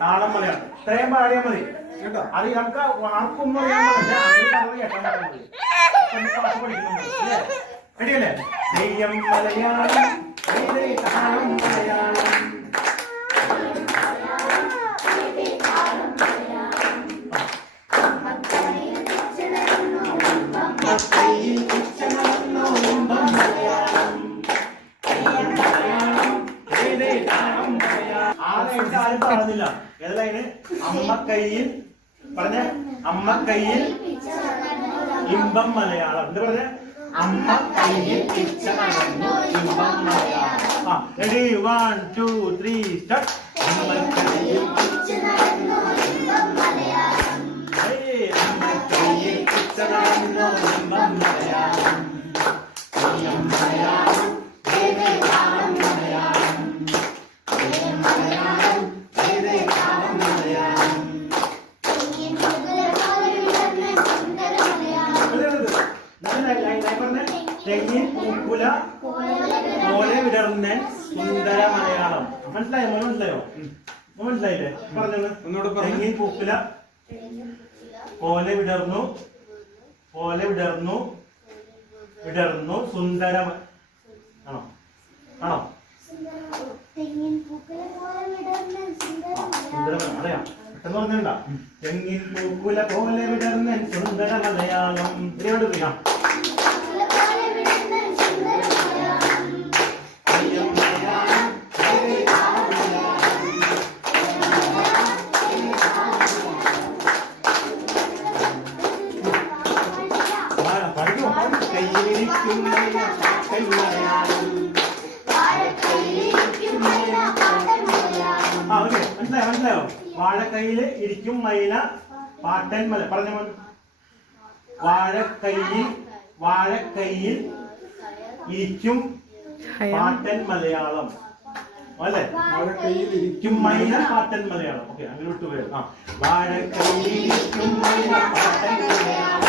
താളം മലയാളം ഇത്രയും പാടിയാൽ മതി കേട്ടോ. അത് നമുക്ക് ആർക്കൊന്നും റെഡിയല്ലേ? തെയ്യം മലയാളം താളം മലയാളം ആരും പാടുന്നില്ല. ഏതതിന് അമ്മ കയ്യിൽ പറഞ്ഞ അമ്മ കയ്യിൽ ഇമ്പം മലയാളം എന്താ പറഞ്ഞ അമ്മ കയ്യിൽ ഇമ്പം മലയാളം. ആ റെഡി 1 2 3 സ്റ്റാർട്ട്. അമ്മ കയ്യിൽ ഇമ്പം മലയാളം അമ്മ കയ്യിൽ ഇമ്പം മലയാളം മലയാളം തെങ്ങിൻ പൂക്കുല പോലെ വിടർന്ന സുന്ദര മലയാളം. മനസ്സിലായോ? മനസ്സിലായോ? മനസ്സിലായില്ലേ? പറഞ്ഞത് തെങ്ങിൻ പൂക്കുല പോലെ വിടർന്നു വിടർന്നു സുന്ദര ആണോ? ആണോ? അറിയാം പെട്ടെന്ന് പറഞ്ഞിട്ടുണ്ടാ. തെങ്ങിൻ പൂക്കുല പോലെ വിടർന്ന സുന്ദര മലയാളം. ഇതിനോട് അറിയാം. മനസ്സിലായോ? വാഴക്കൈയില് ഇരിക്കും മൈന പാട്ടൻ മല പറഞ്ഞ വാഴക്കൈയിൽ ഇരിക്കും പാട്ടൻ മലയാളം അല്ലെ? വാഴക്കൈയിൽ ഇരിക്കും മൈന പാട്ടൻ മലയാളം. ഓക്കെ, അങ്ങനെ വിട്ടുപോയത്. ആ വാഴക്കൈയിൽ ഇരിക്കും മൈന പാട്ടൻ മലയാളം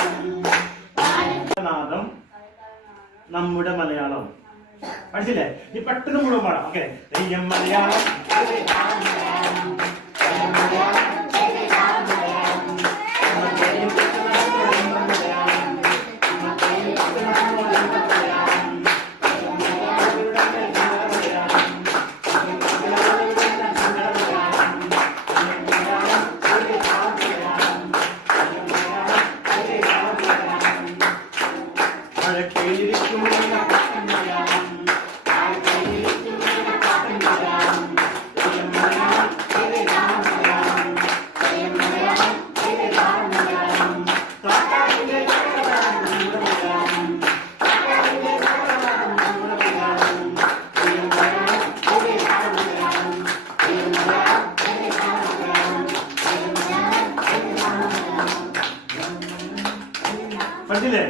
നാദം നമ്മുടെ മലയാളം. മനസ്സില്ലേ? ഈ പെട്ടെന്ന് മുഴുവൻ പാടാം. ഓക്കെ, തെയ്യം മലയാളം പഠിച്ചില്ലേ?